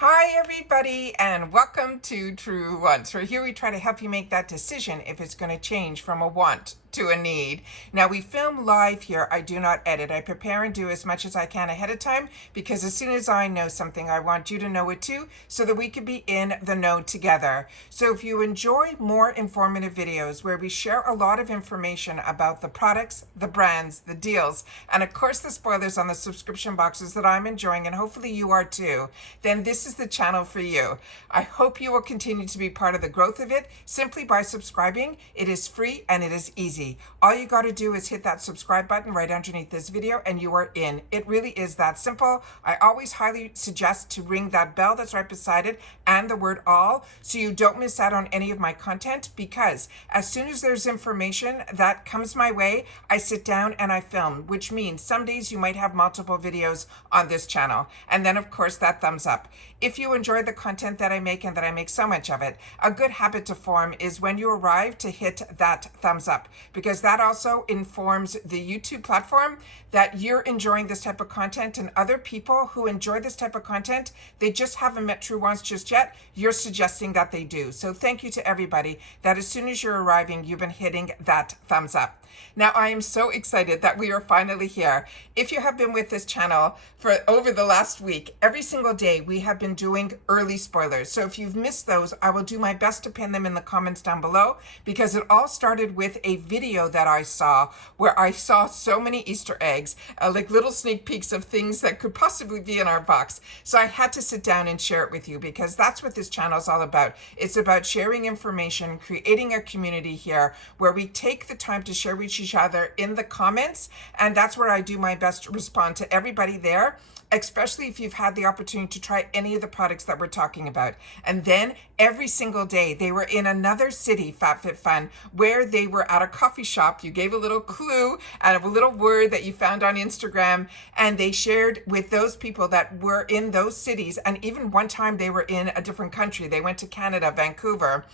Hi everybody and welcome to Truewants. Where here we try to help you make that decision if it's going to change from a want to a need. Now we film live here. I do not edit. I prepare and do as much as I can ahead of time because as soon as I know something, I want you to know it too so that we can be in the know together. So if you enjoy more informative videos where we share a lot of information about the products, the brands, the deals, and of course the spoilers on the subscription boxes that I'm enjoying and hopefully you are too, then this is the channel for you. I hope you will continue to be part of the growth of it simply by subscribing. It is free and it is easy. All you got to do is hit that subscribe button right underneath this video and you are in. It really is that simple. I always highly suggest to ring that bell that's right beside it and the word all so you don't miss out on any of my content, because as soon as there's information that comes my way, I sit down and I film, which means some days you might have multiple videos on this channel. And then of course that thumbs up. If you enjoy the content that I make and that I make so much of it, a good habit to form is when you arrive to hit that thumbs up, because that also informs the YouTube platform that you're enjoying this type of content, and other people who enjoy this type of content, they just haven't met Truewants just yet. You're suggesting that they do. So thank you to everybody that as soon as you're arriving, you've been hitting that thumbs up. Now, I am so excited that we are finally here. If you have been with this channel for over the last week, every single day we have been doing early spoilers. So if you've missed those, I will do my best to pin them in the comments down below, because it all started with a video that I saw where I saw so many Easter eggs, like little sneak peeks of things that could possibly be in our box. So I had to sit down and share it with you, because that's what this channel is all about. It's about sharing information, creating a community here where we take the time to share with each other in the comments, and that's where I do my best to respond to everybody there, especially if you've had the opportunity to try any of the products that we're talking about. And then every single day they were in another city, Fabfitfun, where they were at a coffee shop. You gave a little clue and a little word that you found on Instagram, and they shared with those people that were in those cities. And even one time they were in a different country. They went to Canada, Vancouver,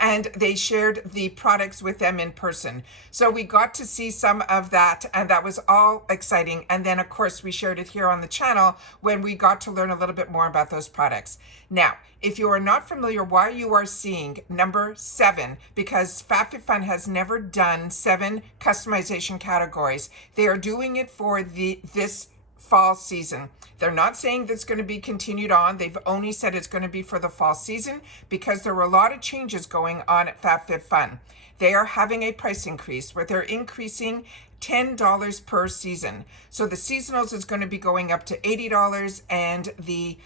and they shared the products with them in person. So we got to see some of that, and that was all exciting. And then of course we shared it here on the channel when we got to learn a little bit more about those products. Now, if you are not familiar why you are seeing number 7, because Fabfitfun has never done 7 customization categories. They are doing it for this fall season. They're not saying that's going to be continued on. They've only said it's going to be for the fall season because there were a lot of changes going on at Fabfitfun. They are having a price increase where they're increasing $10 per season. So the seasonals is going to be going up to $80, and the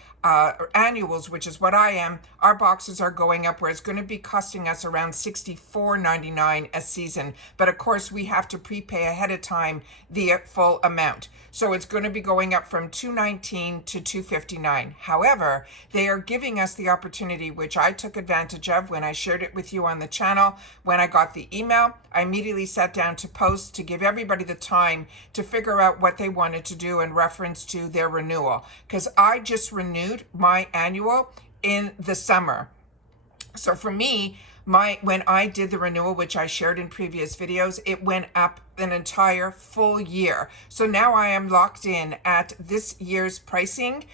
annuals, which is what I am, our boxes are going up where it's going to be costing us around $64.99 a season. But of course we have to prepay ahead of time the full amount. So it's going to be going up from $219 to $259. However, they are giving us the opportunity, which I took advantage of when I shared it with you on the channel. When I got the email, I immediately sat down to post to give everybody the time to figure out what they wanted to do in reference to their renewal, because I just renewed my annual in the summer. So for me, when I did the renewal, which I shared in previous videos, it went up an entire full year. So now I am locked in at this year's pricing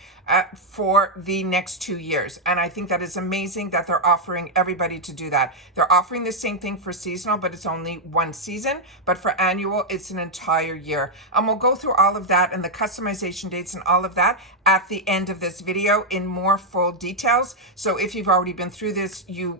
for the next 2 years. And I think that is amazing that they're offering everybody to do that. They're offering the same thing for seasonal, but it's only 1 season. But for annual, it's an entire year. And we'll go through all of that and the customization dates and all of that at the end of this video in more full details. So if you've already been through this, you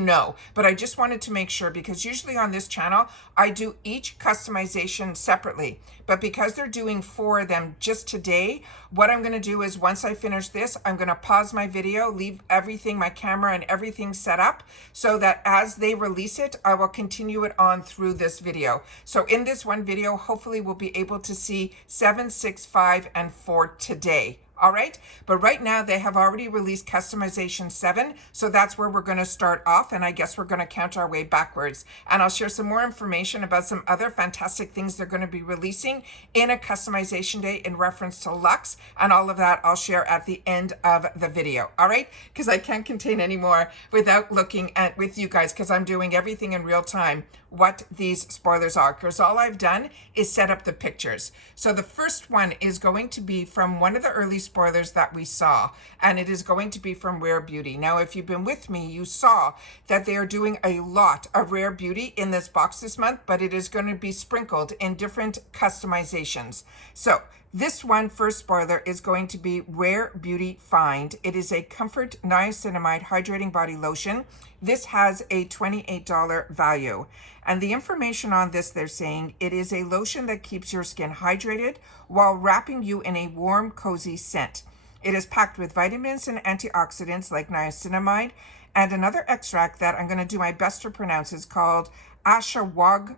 know, but I just wanted to make sure, because usually on this channel, I do each customization separately, but because they're doing 4 of them just today, what I'm going to do is once I finish this, I'm going to pause my video, leave everything, my camera and everything set up, so that as they release it, I will continue it on through this video. So in this one video, hopefully we'll be able to see 7, 6, 5, and 4 today. All right, but right now they have already released customization 7, so that's where we're going to start off, and I guess we're going to count our way backwards, and I'll share some more information about some other fantastic things they're going to be releasing in a customization day in reference to Luxe, and all of that I'll share at the end of the video. All right, because I can't contain anymore without looking at with you guys, because I'm doing everything in real time what these spoilers are, because all I've done is set up the pictures. So the first one is going to be from one of the early spoilers that we saw, and it is going to be from Rare Beauty. Now, if you've been with me, you saw that they are doing a lot of Rare Beauty in this box this month, but it is going to be sprinkled in different customizations. So this one first spoiler is going to be Rare Beauty Find. It is a Comfort Niacinamide Hydrating Body Lotion. This has a $28 value. And the information on this, they're saying it is a lotion that keeps your skin hydrated while wrapping you in a warm, cozy scent. It is packed with vitamins and antioxidants like niacinamide, and another extract that I'm going to do my best to pronounce is called ashwagandha.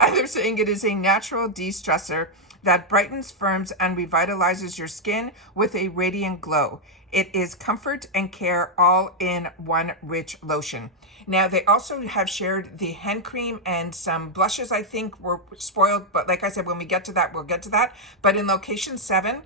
And they're saying it is a natural de-stressor that brightens, firms, and revitalizes your skin with a radiant glow. It is comfort and care all in one rich lotion. Now, they also have shared the hand cream and some blushes, I think, were spoiled. But like I said, when we get to that, we'll get to that. But in location 7,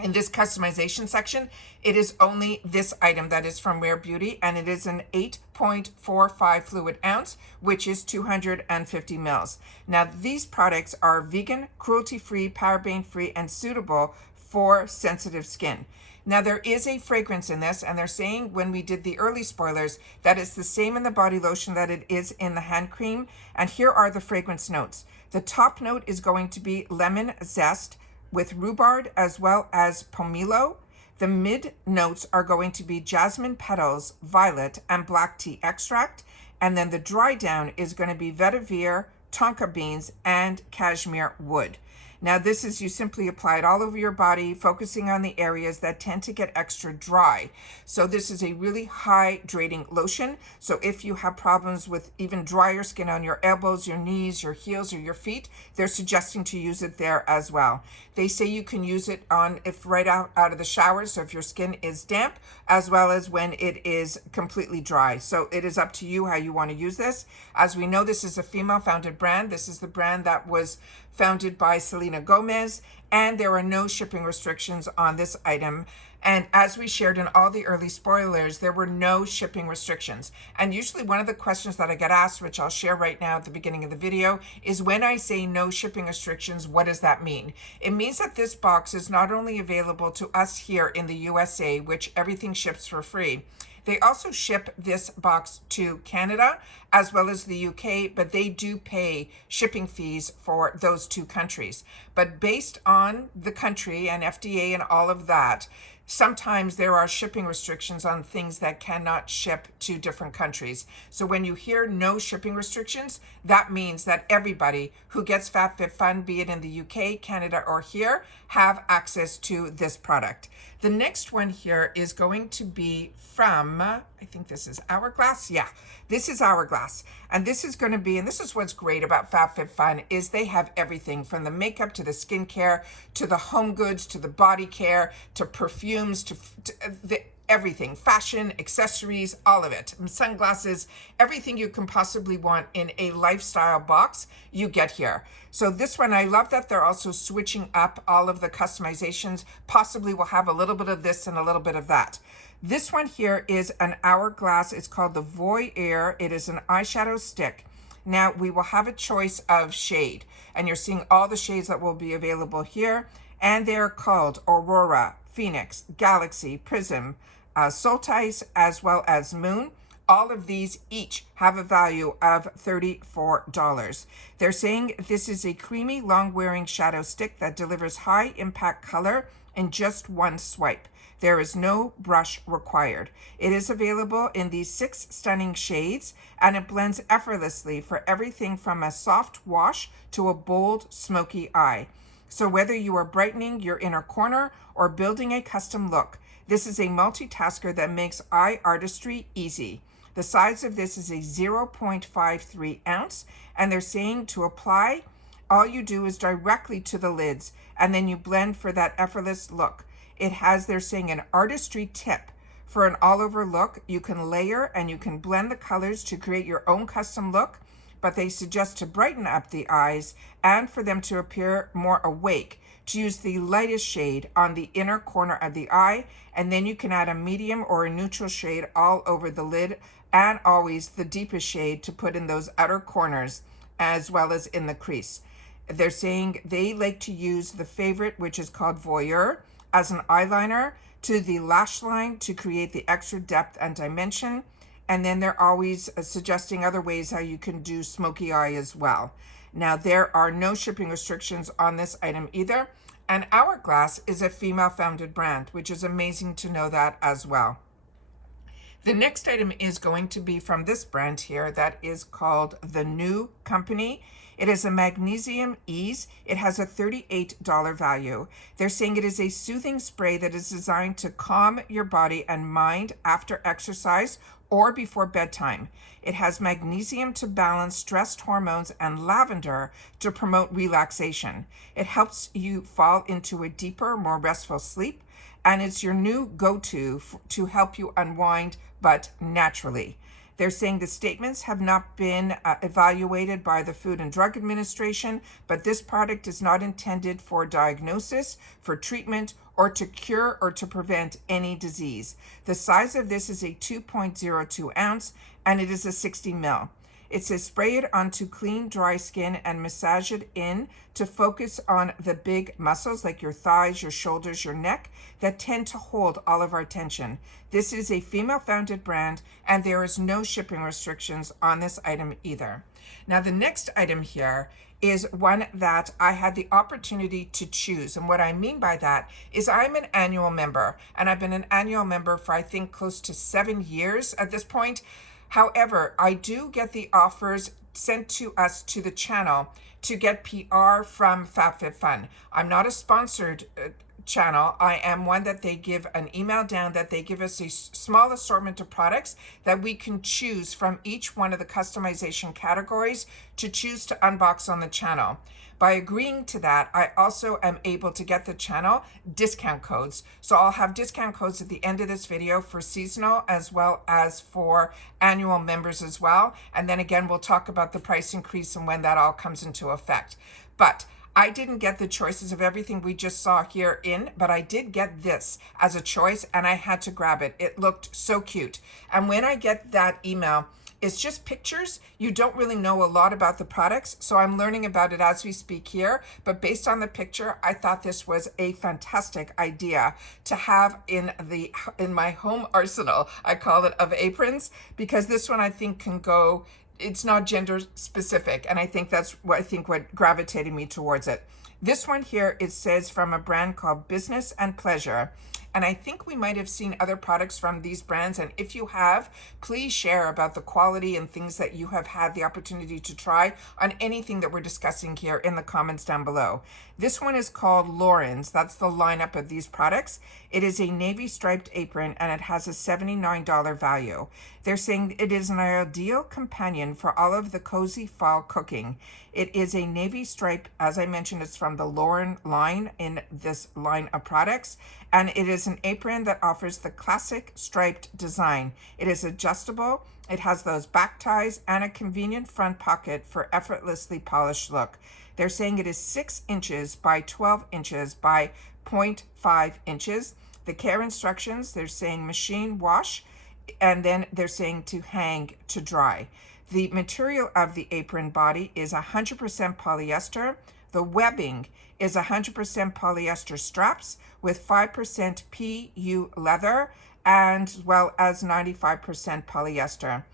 in this customization section, it is only this item that is from Rare Beauty, and it is an 8.45 fluid ounce, which is 250 mils. Now, these products are vegan, cruelty-free, paraben-free, and suitable for sensitive skin. Now, there is a fragrance in this, and they're saying when we did the early spoilers that it's the same in the body lotion that it is in the hand cream. And here are the fragrance notes. The top note is going to be lemon zest with rhubarb as well as pomelo. The mid notes are going to be jasmine petals, violet, and black tea extract. And then the dry down is going to be vetiver, tonka beans, and cashmere wood. Now, this is you simply apply it all over your body, focusing on the areas that tend to get extra dry. So this is a really hydrating lotion. So if you have problems with even drier skin on your elbows, your knees, your heels, or your feet, they're suggesting to use it there as well. They say you can use it on if right out of the shower, so if your skin is damp, as well as when it is completely dry. So it is up to you how you want to use this. As we know, this is a female-founded brand. This is the brand that was founded by Selena Gomez, and there are no shipping restrictions on this item. And as we shared in all the early spoilers, there were no shipping restrictions. And usually one of the questions that I get asked, which I'll share right now at the beginning of the video, is when I say no shipping restrictions, what does that mean? It means that this box is not only available to us here in the USA, which everything ships for free. They also ship this box to Canada as well as the UK, but they do pay shipping fees for those two countries. But based on the country and FDA and all of that, sometimes there are shipping restrictions on things that cannot ship to different countries. So when you hear no shipping restrictions, that means that everybody who gets Fabfitfun, be it in the UK, Canada, or here, have access to this product. The next one here is going to be from, I think this is Hourglass. Yeah, this is Hourglass. And this is going to be, and this is what's great about Fabfitfun, is they have everything from the makeup to the skincare, to the home goods, to the body care, to perfumes, to everything, fashion, accessories, all of it, sunglasses, everything you can possibly want in a lifestyle box, you get here. So this one, I love that they're also switching up all of the customizations. Possibly we'll have a little bit of this and a little bit of that. This one here is an Hourglass. It's called the Voyeur. It is an eyeshadow stick. Now we will have a choice of shade, and you're seeing all the shades that will be available here, and they're called Aurora, Phoenix, Galaxy, Prism, Solstice, as well as Moon. All of these each have a value of $34. They're saying this is a creamy, long-wearing shadow stick that delivers high-impact color in just one swipe. There is no brush required. It is available in these 6 stunning shades, and it blends effortlessly for everything from a soft wash to a bold, smoky eye. So whether you are brightening your inner corner or building a custom look, this is a multitasker that makes eye artistry easy. The size of this is a 0.53 ounce, and they're saying to apply, all you do is directly to the lids, and then you blend for that effortless look. It has, they're saying, an artistry tip. For an all-over look, you can layer and you can blend the colors to create your own custom look. but they suggest to brighten up the eyes and for them to appear more awake, to use the lightest shade on the inner corner of the eye, and then you can add a medium or a neutral shade all over the lid, and always the deepest shade to put in those outer corners as well as in the crease. They're saying they like to use the favorite, which is called Voyeur, as an eyeliner to the lash line to create the extra depth and dimension. And then they're always suggesting other ways how you can do smoky eye as well. Now, there are no shipping restrictions on this item either. And Hourglass is a female-founded brand, which is amazing to know that as well. The next item is going to be from this brand here that is called The New Company. It is a Magnesium Ease. It has a $38 value. They're saying it is a soothing spray that is designed to calm your body and mind after exercise or before bedtime. It has magnesium to balance stressed hormones and lavender to promote relaxation. It helps you fall into a deeper, more restful sleep, and it's your new go-to to help you unwind, but naturally. They're saying the statements have not been evaluated by the Food and Drug Administration, but this product is not intended for diagnosis, for treatment, or to cure or to prevent any disease. The size of this is a 2.02 ounce, and it is a 60 ml. It says spray it onto clean, dry skin and massage it in to focus on the big muscles like your thighs, your shoulders, your neck that tend to hold all of our tension. This is a female-founded brand, and there is no shipping restrictions on this item either. Now, the next item here is one that I had the opportunity to choose. And what I mean by that is I'm an annual member, and I've been an annual member for I think close to 7 years at this point. However, I do get the offers sent to us to the channel to get PR from Fabfitfun. I'm not a sponsored channel. I am one that they give an email down that they give us a small assortment of products that we can choose from each one of the customization categories to choose to unbox on the channel. By agreeing to that, I also am able to get the channel discount codes. So I'll have discount codes at the end of this video for seasonal as well as for annual members as well. And then again, we'll talk about the price increase and when that all comes into effect. But I didn't get the choices of everything we just saw here but I did get this as a choice, and I had to grab it. It looked so cute. And when I get that email, it's just pictures. You don't really know a lot about the products, so I'm learning about it as we speak here. But based on the picture, I thought this was a fantastic idea to have in my home arsenal, I call it, of aprons, because this one I think can go. It's not gender specific, and I think that's what gravitated me towards it. This one here, it says from a brand called Business and Pleasure. And I think we might have seen other products from these brands. And if you have, please share about the quality and things that you have had the opportunity to try on anything that we're discussing here in the comments down below. This one is called Lauren's. That's the lineup of these products. It is a navy striped apron, and it has a $79 value. They're saying it is an ideal companion for all of the cozy fall cooking. It is a navy stripe. As I mentioned, it's from the Lauren line in this line of products. And it is an apron that offers the classic striped design. It is adjustable. It has those back ties and a convenient front pocket for effortlessly polished look. They're saying it is 6 inches by 12 inches by 0.5 inches. The care instructions, they're saying machine wash, and then they're saying to hang to dry. The material of the apron body is 100% polyester. The webbing is 100% polyester straps with 5% PU leather, and as well as 95% polyester.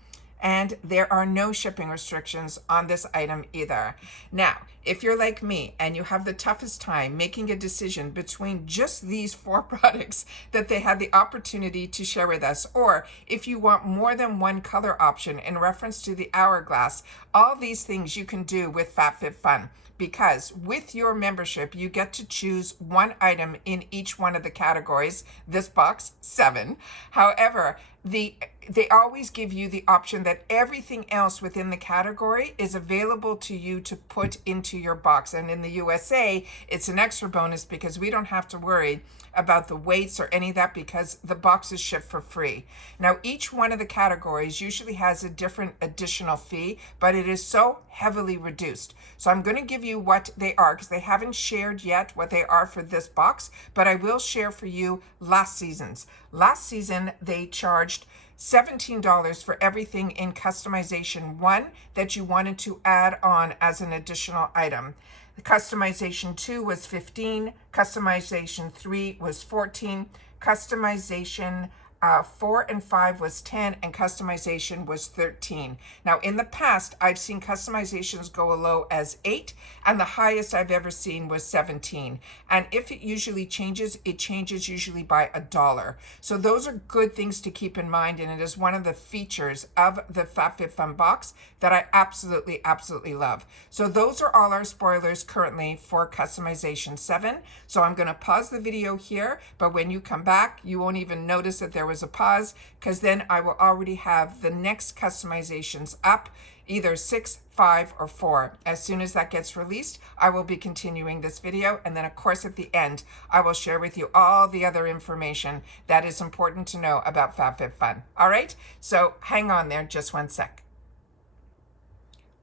And there are no shipping restrictions on this item either. Now, if you're like me and you have the toughest time making a decision between just these 4 products that they had the opportunity to share with us, or if you want more than one color option in reference to the Hourglass, all these things you can do with Fabfitfun. Because with your membership, you get to choose one item in each one of the categories. This box, 7. However, they always give you the option that everything else within the category is available to you to put into your box. And in the USA, it's an extra bonus because we don't have to worry about the weights or any of that because the box is shipped for free. Now, each one of the categories usually has a different additional fee, but it is so heavily reduced. So I'm going to give you what they are because they haven't shared yet what they are for this box, but I will share for you last season's. Last season, they charged $17 for everything in customization 1 that you wanted to add on as an additional item. The customization 2 was $15, customization 3 was $14, customization 4 and 5 was $10, and customization was $13. Now, in the past, I've seen customizations go as low as $8, and the highest I've ever seen was $17. And if it usually changes, it changes usually by $1. So those are good things to keep in mind, and it is one of the features of the Fabfitfun box that I absolutely, absolutely love. So those are all our spoilers currently for customization 7. So I'm going to pause the video here, but when you come back, you won't even notice that there was a pause because then I will already have the next customizations up, either 6, 5, or 4. As soon as that gets released, I will be continuing this video. And then of course at the end, I will share with you all the other information that is important to know about Fabfitfun. All right, so hang on there just one sec.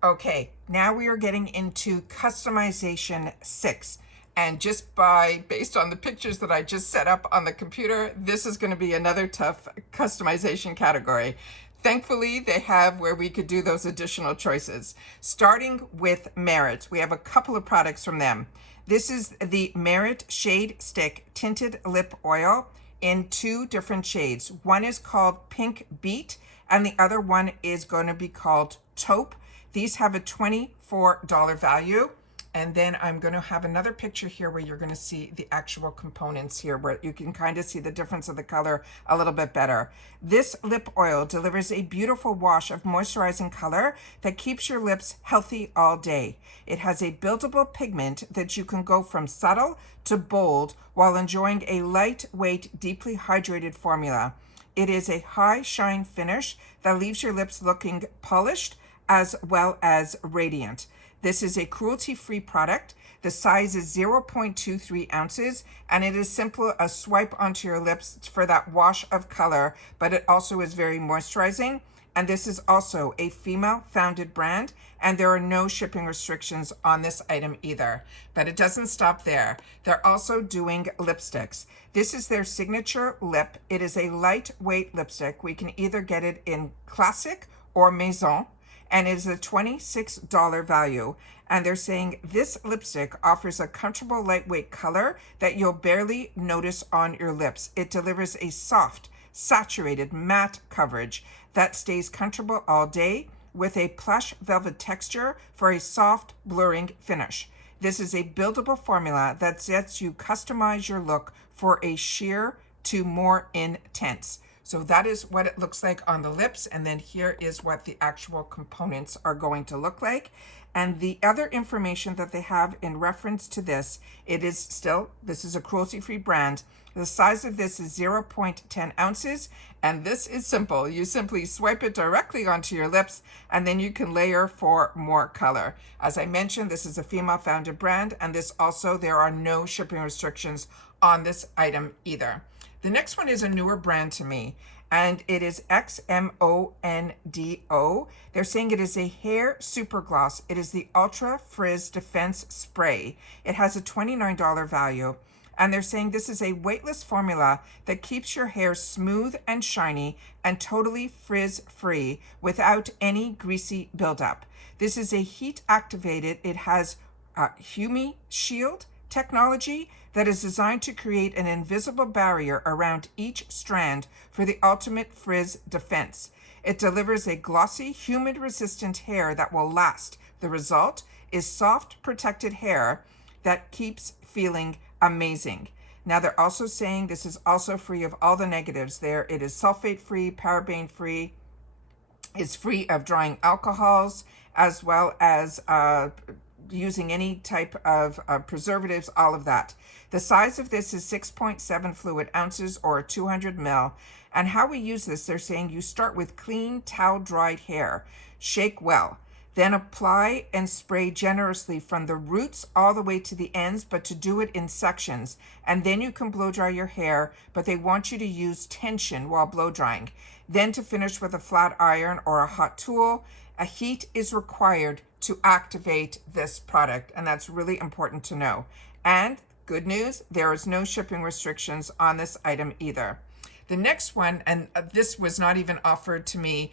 Okay, now we are getting into customization 6. And just based on the pictures that I just set up on the computer, this is going to be another tough customization category. Thankfully, they have where we could do those additional choices. Starting with Merit, we have a couple of products from them. This is the Merit Shade Stick Tinted Lip Oil in 2 different shades. One is called Pink Beet, and the other one is going to be called Taupe. These have a $24 value. And then I'm going to have another picture here where you're going to see the actual components here where you can kind of see the difference of the color a little bit better. This lip oil delivers a beautiful wash of moisturizing color that keeps your lips healthy all day. It has a buildable pigment that you can go from subtle to bold while enjoying a lightweight, deeply hydrated formula. It is a high shine finish that leaves your lips looking polished as well as radiant. This is a cruelty-free product. The size is 0.23 ounces, and it is simple a swipe onto your lips for that wash of color, but it also is very moisturizing. And this is also a female-founded brand, and there are no shipping restrictions on this item either. But it doesn't stop there. They're also doing lipsticks. This is their signature lip. It is a lightweight lipstick. We can either get it in classic or maison, and is a $26 value. And they're saying this lipstick offers a comfortable lightweight color that you'll barely notice on your lips. It delivers a soft, saturated matte coverage that stays comfortable all day with a plush velvet texture for a soft, blurring finish. This is a buildable formula that lets you customize your look for a sheer to more intense. So that is what it looks like on the lips. And then here is what the actual components are going to look like. And the other information that they have in reference to this, this is a cruelty-free brand. The size of this is 0.10 ounces. And this is simple. You simply swipe it directly onto your lips, and then you can layer for more color. As I mentioned, this is a female-founded brand, and this also, there are no shipping restrictions on this item either. The next one is a newer brand to me, and it is XMONDO. They're saying it is a hair super gloss. It is the Ultra Frizz Defense Spray. It has a $29 value, and they're saying this is a weightless formula that keeps your hair smooth and shiny and totally frizz-free without any greasy buildup. This is a heat-activated, it has Humi Shield technology that is designed to create an invisible barrier around each strand for the ultimate frizz defense. It delivers a glossy, humid-resistant hair that will last. The result is soft, protected hair that keeps feeling amazing. Now they're also saying this is also free of all the negatives there. It is sulfate-free, paraben-free, is free of drying alcohols, as well as using any type of preservatives, all of that. The size of this is 6.7 fluid ounces or 200 ml. And how we use this, they're saying you start with clean towel dried hair, shake well, then apply and spray generously from the roots all the way to the ends, but to do it in sections. And then you can blow dry your hair, but they want you to use tension while blow drying. Then to finish with a flat iron or a hot tool. A heat is required to activate this product, and that's really important to know. And good news, there is no shipping restrictions on this item either. The next one, and this was not even offered to me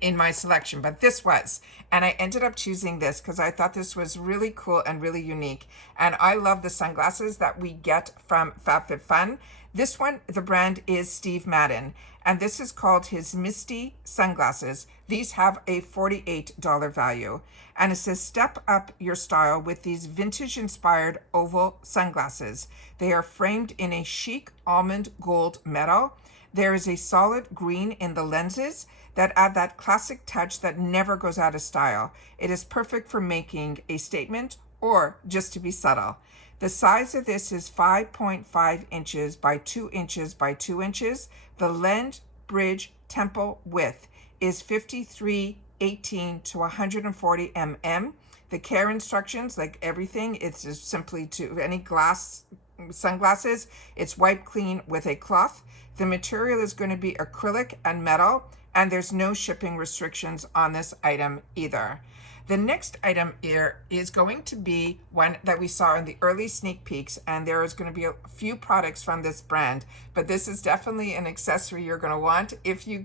in my selection, but this was. And I ended up choosing this because I thought this was really cool and really unique. And I love the sunglasses that we get from Fabfitfun. This one, the brand is Steve Madden, and this is called his Misty sunglasses. These have a $48 value. And it says, step up your style with these vintage-inspired oval sunglasses. They are framed in a chic almond gold metal. There is a solid green in the lenses that add that classic touch that never goes out of style. It is perfect for making a statement or just to be subtle. The size of this is 5.5 inches by 2 inches by 2 inches. The lens bridge temple width is 53/18 to 140 mm. The care instructions, like everything, it's just simply to any glass sunglasses, it's wiped clean with a cloth. The material is going to be acrylic and metal, and there's no shipping restrictions on this item either. The next item here is going to be one that we saw in the early sneak peeks, and there is going to be a few products from this brand, but this is definitely an accessory you're going to want if you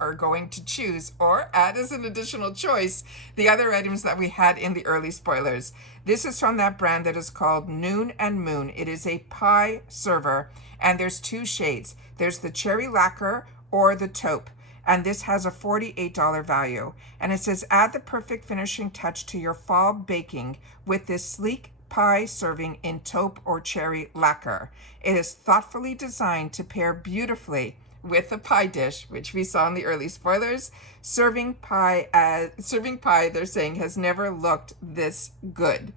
are going to choose or add as an additional choice the other items that we had in the early spoilers. This is from that brand that is called Noon and Moon. It is a pie server, and there's two shades. There's the cherry lacquer or the taupe. And this has a $48 value. And it says, add the perfect finishing touch to your fall baking with this sleek pie serving in taupe or cherry lacquer. It is thoughtfully designed to pair beautifully with the pie dish, which we saw in the early spoilers. Serving pie, they're saying, has never looked this good.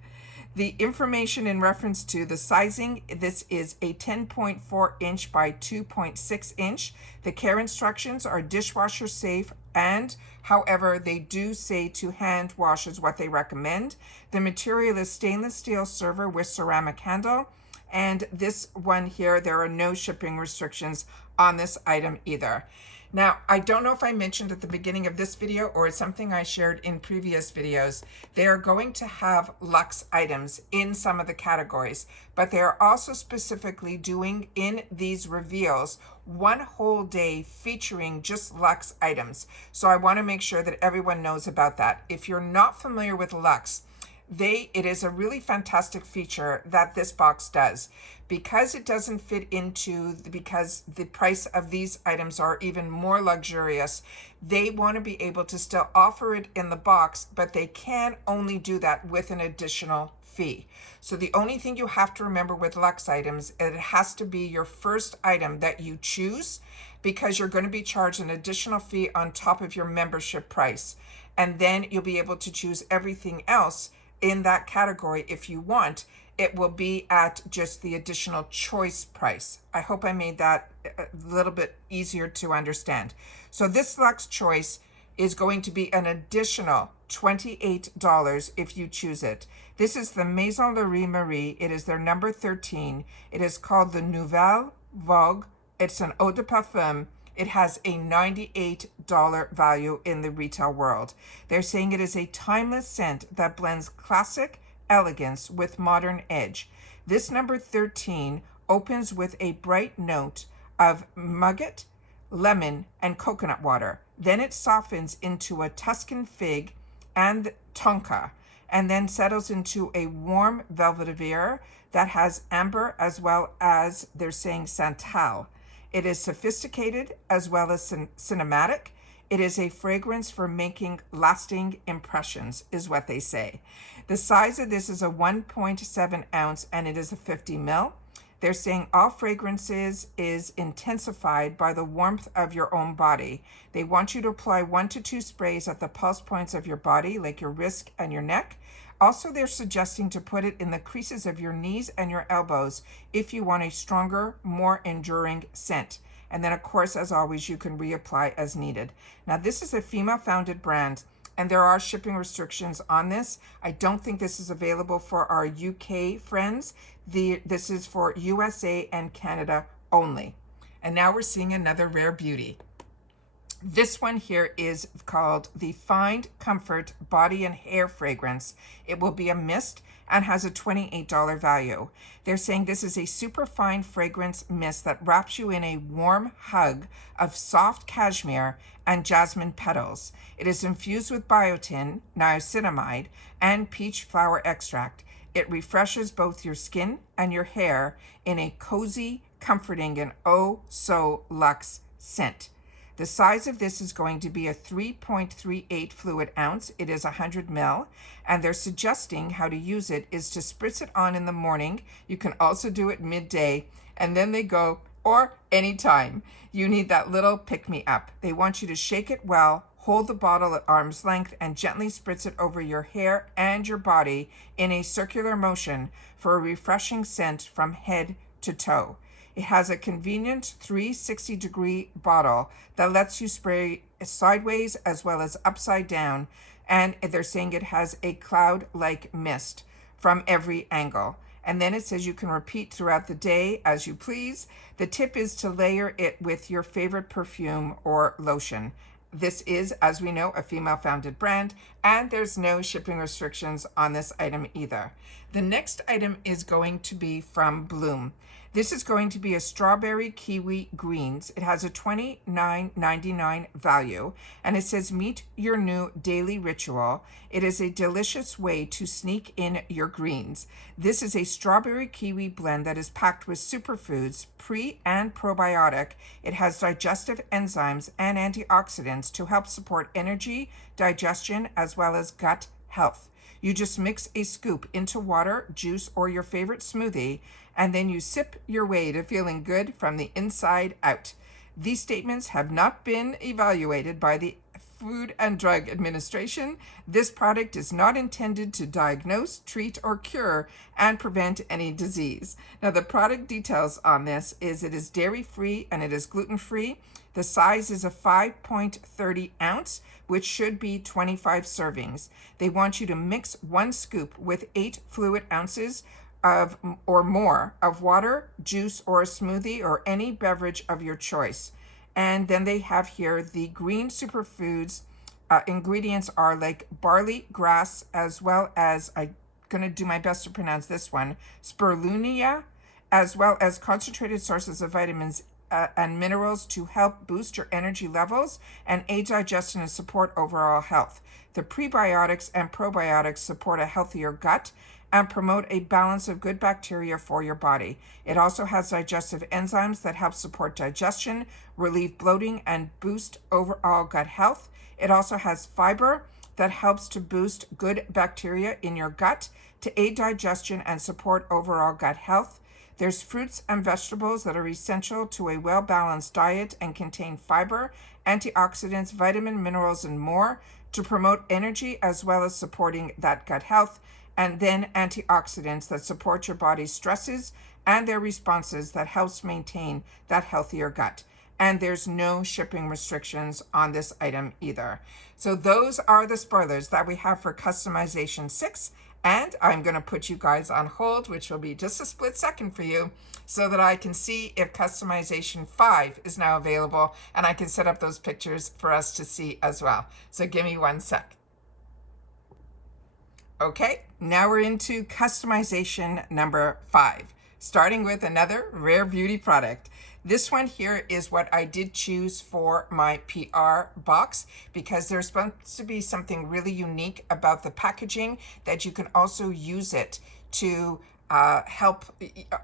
The information in reference to the sizing, this is a 10.4 inch by 2.6 inch. The care instructions are dishwasher safe, and however, they do say to hand wash is what they recommend. The material is stainless steel server with ceramic handle. And this one here, there are no shipping restrictions on this item either. Now, I don't know if I mentioned at the beginning of this video or it's something I shared in previous videos, they are going to have luxe items in some of the categories, but they are also specifically doing in these reveals one whole day featuring just luxe items. So I want to make sure that everyone knows about that. If you're not familiar with luxe, it is a really fantastic feature that this box does. Because it doesn't fit into, because the price of these items are even more luxurious, they want to be able to still offer it in the box, but they can only do that with an additional fee. So the only thing you have to remember with luxe items, it has to be your first item that you choose, because you're going to be charged an additional fee on top of your membership price. And then you'll be able to choose everything else in that category if you want. It will be at just the additional choice price. I hope I made that a little bit easier to understand. So this luxe choice is going to be an additional $28 if you choose it. This is the Maison Marie. It is their number 13. It is called the Nouvelle Vogue. It's an eau de parfum. It has a $98 value in the retail world. They're saying it is a timeless scent that blends classic elegance with modern edge. This number 13 opens with a bright note of maggot, lemon, and coconut water. Then it softens into a Tuscan fig and tonka, and then settles into a warm velvetier that has amber as well as, they're saying, santal. It is sophisticated as well as cinematic. It is a fragrance for making lasting impressions, is what they say. The size of this is a 1.7 ounce, and it is a 50 ml. They're saying all fragrances is intensified by the warmth of your own body. They want you to apply 1 to 2 sprays at the pulse points of your body, like your wrist and your neck. Also, they're suggesting to put it in the creases of your knees and your elbows if you want a stronger, more enduring scent. And then, of course, as always, you can reapply as needed. Now, this is a female-founded brand, and there are shipping restrictions on this. I don't think this is available for our UK friends. This is for USA and Canada only. And now we're seeing another rare beauty. This one here is called the Find Comfort Body and Hair Fragrance. It will be a mist and has a $28 value. They're saying this is a super fine fragrance mist that wraps you in a warm hug of soft cashmere and jasmine petals. It is infused with biotin, niacinamide, and peach flower extract. It refreshes both your skin and your hair in a cozy, comforting, and oh so luxe scent. The size of this is going to be a 3.38 fluid ounce. It is 100 ml, and they're suggesting how to use it is to spritz it on in the morning. You can also do it midday, and then they go, or anytime. You need that little pick-me-up. They want you to shake it well, hold the bottle at arm's length, and gently spritz it over your hair and your body in a circular motion for a refreshing scent from head to toe. It has a convenient 360-degree bottle that lets you spray sideways as well as upside down, and they're saying it has a cloud-like mist from every angle. And then it says you can repeat throughout the day as you please. The tip is to layer it with your favorite perfume or lotion. This is, as we know, a female-founded brand, and there's no shipping restrictions on this item either. The next item is going to be from Bloom. This is going to be a strawberry kiwi greens. It has a $29.99 value, and it says meet your new daily ritual. It is a delicious way to sneak in your greens. This is a strawberry kiwi blend that is packed with superfoods, pre and probiotic. It has digestive enzymes and antioxidants to help support energy, digestion, as well as gut health. You just mix a scoop into water, juice, or your favorite smoothie, and then you sip your way to feeling good from the inside out. These statements have not been evaluated by the Food and Drug Administration. This product is not intended to diagnose, treat, or cure and prevent any disease. Now, the product details on this is it is dairy-free and it is gluten-free. The size is a 5.30 ounce, which should be 25 servings. They want you to mix 1 scoop with 8 fluid ounces of or more of water, juice, or a smoothie, or any beverage of your choice. And then they have here the green superfoods. Ingredients are like barley grass, as well as, I'm going to do my best to pronounce this one, spirulina, as well as concentrated sources of vitamins and minerals to help boost your energy levels and aid digestion and support overall health. The prebiotics and probiotics support a healthier gut and promote a balance of good bacteria for your body. It also has digestive enzymes that help support digestion, relieve bloating, and boost overall gut health. It also has fiber that helps to boost good bacteria in your gut to aid digestion and support overall gut health. There's fruits and vegetables that are essential to a well-balanced diet and contain fiber, antioxidants, vitamin, minerals, and more to promote energy as well as supporting that gut health. And then antioxidants that support your body's stresses and their responses that helps maintain that healthier gut. And there's no shipping restrictions on this item either. So those are the spoilers that we have for customization 6. And I'm going to put you guys on hold, which will be just a split second for you, so that I can see if customization 5 is now available, and I can set up those pictures for us to see as well. So give me 1 sec. Okay, now we're into customization number 5, starting with another rare beauty product. This one here is what I did choose for my PR box because there's supposed to be something really unique about the packaging that you can also use it to help.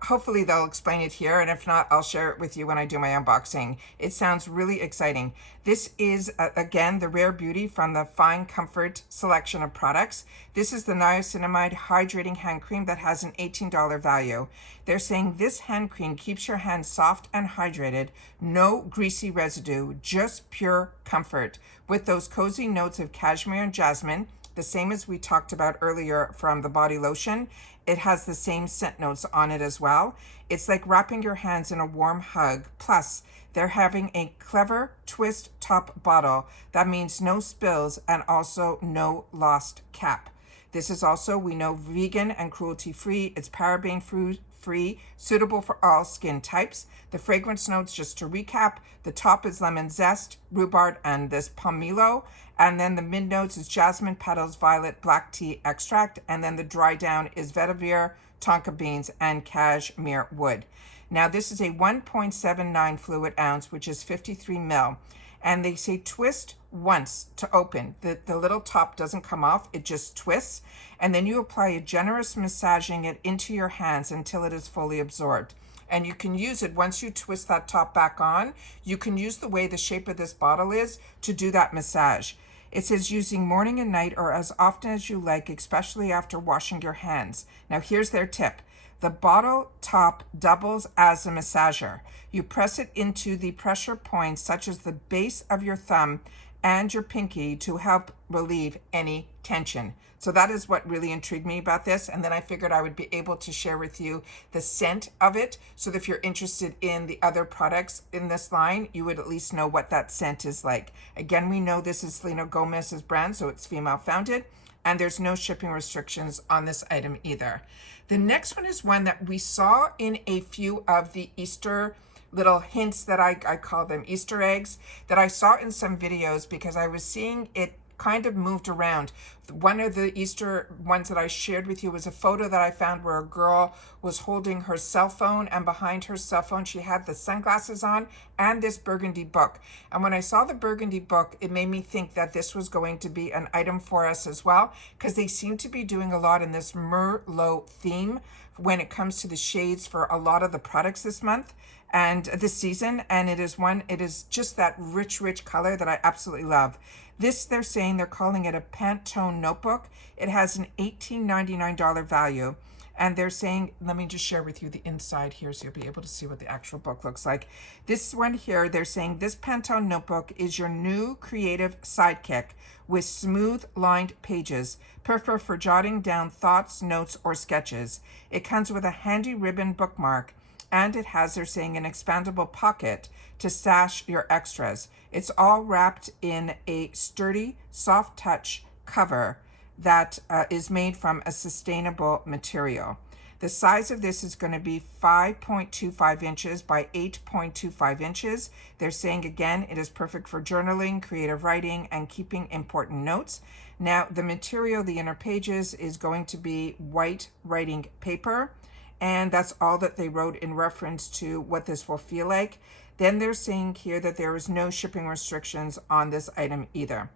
Hopefully they'll explain it here, and if not, I'll share it with you when I do my unboxing. It sounds really exciting. This is, again, the Rare Beauty from the Fine Comfort selection of products. This is the niacinamide hydrating hand cream that has an $18 value. They're saying this hand cream keeps your hands soft and hydrated, no greasy residue, just pure comfort, with those cozy notes of cashmere and jasmine, the same as we talked about earlier from the body lotion. It has the same scent notes on it as well. It's like wrapping your hands in a warm hug. Plus, they're having a clever twist top bottle. That means no spills and also no lost cap. This is also, we know, vegan and cruelty-free. It's paraben-free, suitable for all skin types. The fragrance notes, just to recap, the top is lemon zest, rhubarb, and this pomelo. And then the mid notes is jasmine petals, violet, black tea extract. And then the dry down is vetiver, tonka beans, and cashmere wood. Now, this is a 1.79 fluid ounce, which is 53 ml. And they say twist once to open. The little top doesn't come off, it just twists. And then you apply a generous massaging it into your hands until it is fully absorbed. And you can use it once you twist that top back on. You can use the way the shape of this bottle is to do that massage. It says using morning and night or as often as you like, especially after washing your hands. Now here's their tip. The bottle top doubles as a massager. You press it into the pressure points such as the base of your thumb and your pinky to help relieve any tension. So that is what really intrigued me about this. And then I figured I would be able to share with you the scent of it, so that if you're interested in the other products in this line, you would at least know what that scent is like. Again, we know this is Selena Gomez's brand, so it's female founded, and there's no shipping restrictions on this item either. The next one is one that we saw in a few of the Easter little hints that I call them Easter eggs, that I saw in some videos because I was seeing it kind of moved around. One of the Easter ones that I shared with you was a photo that I found where a girl was holding her cell phone, and behind her cell phone she had the sunglasses on and this burgundy book. And when I saw the burgundy book, it made me think that this was going to be an item for us as well, because they seem to be doing a lot in this Merlot theme when it comes to the shades for a lot of the products this month and this season. And it is just that rich color that I absolutely love. This, they're saying, they're calling it a Pantone notebook. It has an $18.99 value. And they're saying, let me just share with you the inside here so you'll be able to see what the actual book looks like. This one here, they're saying this Pantone notebook is your new creative sidekick with smooth lined pages, perfect for jotting down thoughts, notes, or sketches. It comes with a handy ribbon bookmark, and it has, they're saying, an expandable pocket to stash your extras. It's all wrapped in a sturdy, soft touch cover that is made from a sustainable material. The size of this is going to be 5.25 inches by 8.25 inches. They're saying, again, it is perfect for journaling, creative writing, and keeping important notes. Now, the material, the inner pages, is going to be white writing paper. And that's all that they wrote in reference to what this will feel like. Then they're saying here that there is no shipping restrictions on this item either.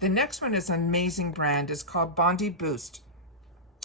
The next one is an amazing brand. It's called Bondi Boost.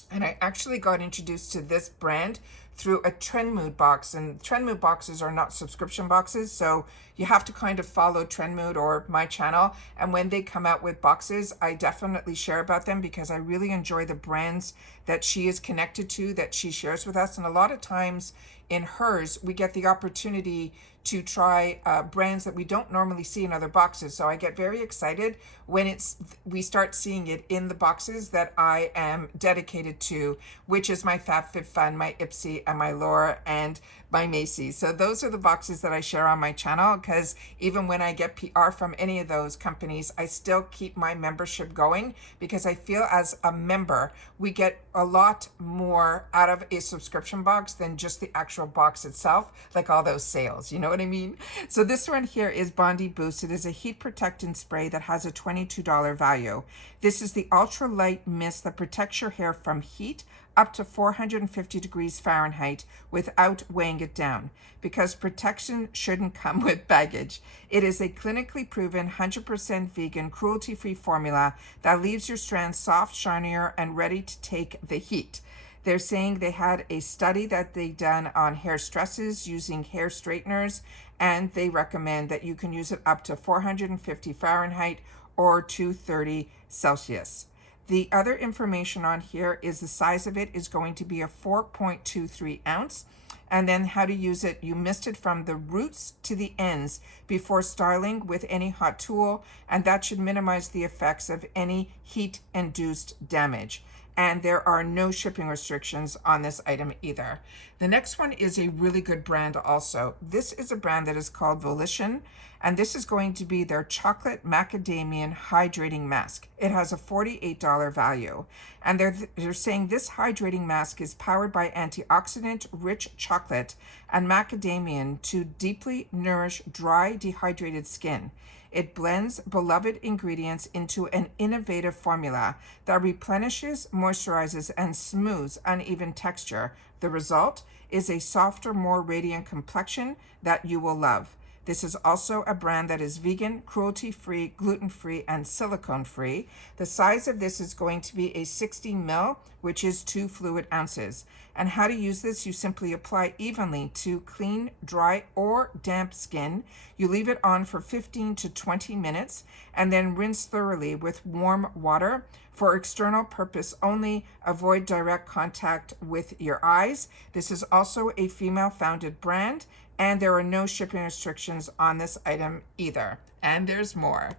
And I actually got introduced to this brand through a Trend Mood box. And Trend Mood boxes are not subscription boxes, so you have to kind of follow Trend Mood or my channel. And when they come out with boxes, I definitely share about them because I really enjoy the brands that she is connected to, that she shares with us. And a lot of times in hers, we get the opportunity to try brands that we don't normally see in other boxes. So I get very excited when we start seeing it in the boxes that I am dedicated to, which is my Fabfitfun, my Ipsy, and my Laura, and my Macy's. So those are the boxes that I share on my channel, because even when I get PR from any of those companies, I still keep my membership going, because I feel as a member, we get a lot more out of a subscription box than just the actual box itself, like all those sales, you know what I mean? So this one here is Bondi Boost. It is a heat protectant spray that has a $22 value. This is the ultra light mist that protects your hair from heat up to 450 degrees Fahrenheit without weighing it down, because protection shouldn't come with baggage. It is a clinically proven 100% vegan, cruelty-free formula that leaves your strands soft, shinier, and ready to take the heat. They're saying they had a study that they done on hair stresses using hair straighteners, and they recommend that you can use it up to 450 Fahrenheit or 230 Celsius. The other information on here is the size of it is going to be a 4.23 ounce. and then how to use it. You mist it from the roots to the ends before styling with any hot tool, and that should minimize the effects of any heat-induced damage. And there are no shipping restrictions on this item either. The next one is a really good brand also. This is a brand that is called Volition, and this is going to be their chocolate macadamian hydrating mask. It has a $48 value, and they're saying this hydrating mask is powered by antioxidant rich chocolate and macadamian to deeply nourish dry dehydrated skin. It blends beloved ingredients into an innovative formula that replenishes, moisturizes, and smooths uneven texture. The result is a softer, more radiant complexion that you will love. This is also a brand that is vegan, cruelty-free, gluten-free, and silicone-free. The size of this is going to be a 60 ml, which is 2 fluid ounces. And how to use this, you simply apply evenly to clean, dry, or damp skin. You leave it on for 15 to 20 minutes and then rinse thoroughly with warm water. For external purpose only, avoid direct contact with your eyes. This is also a female-founded brand, and there are no shipping restrictions on this item either. And there's more.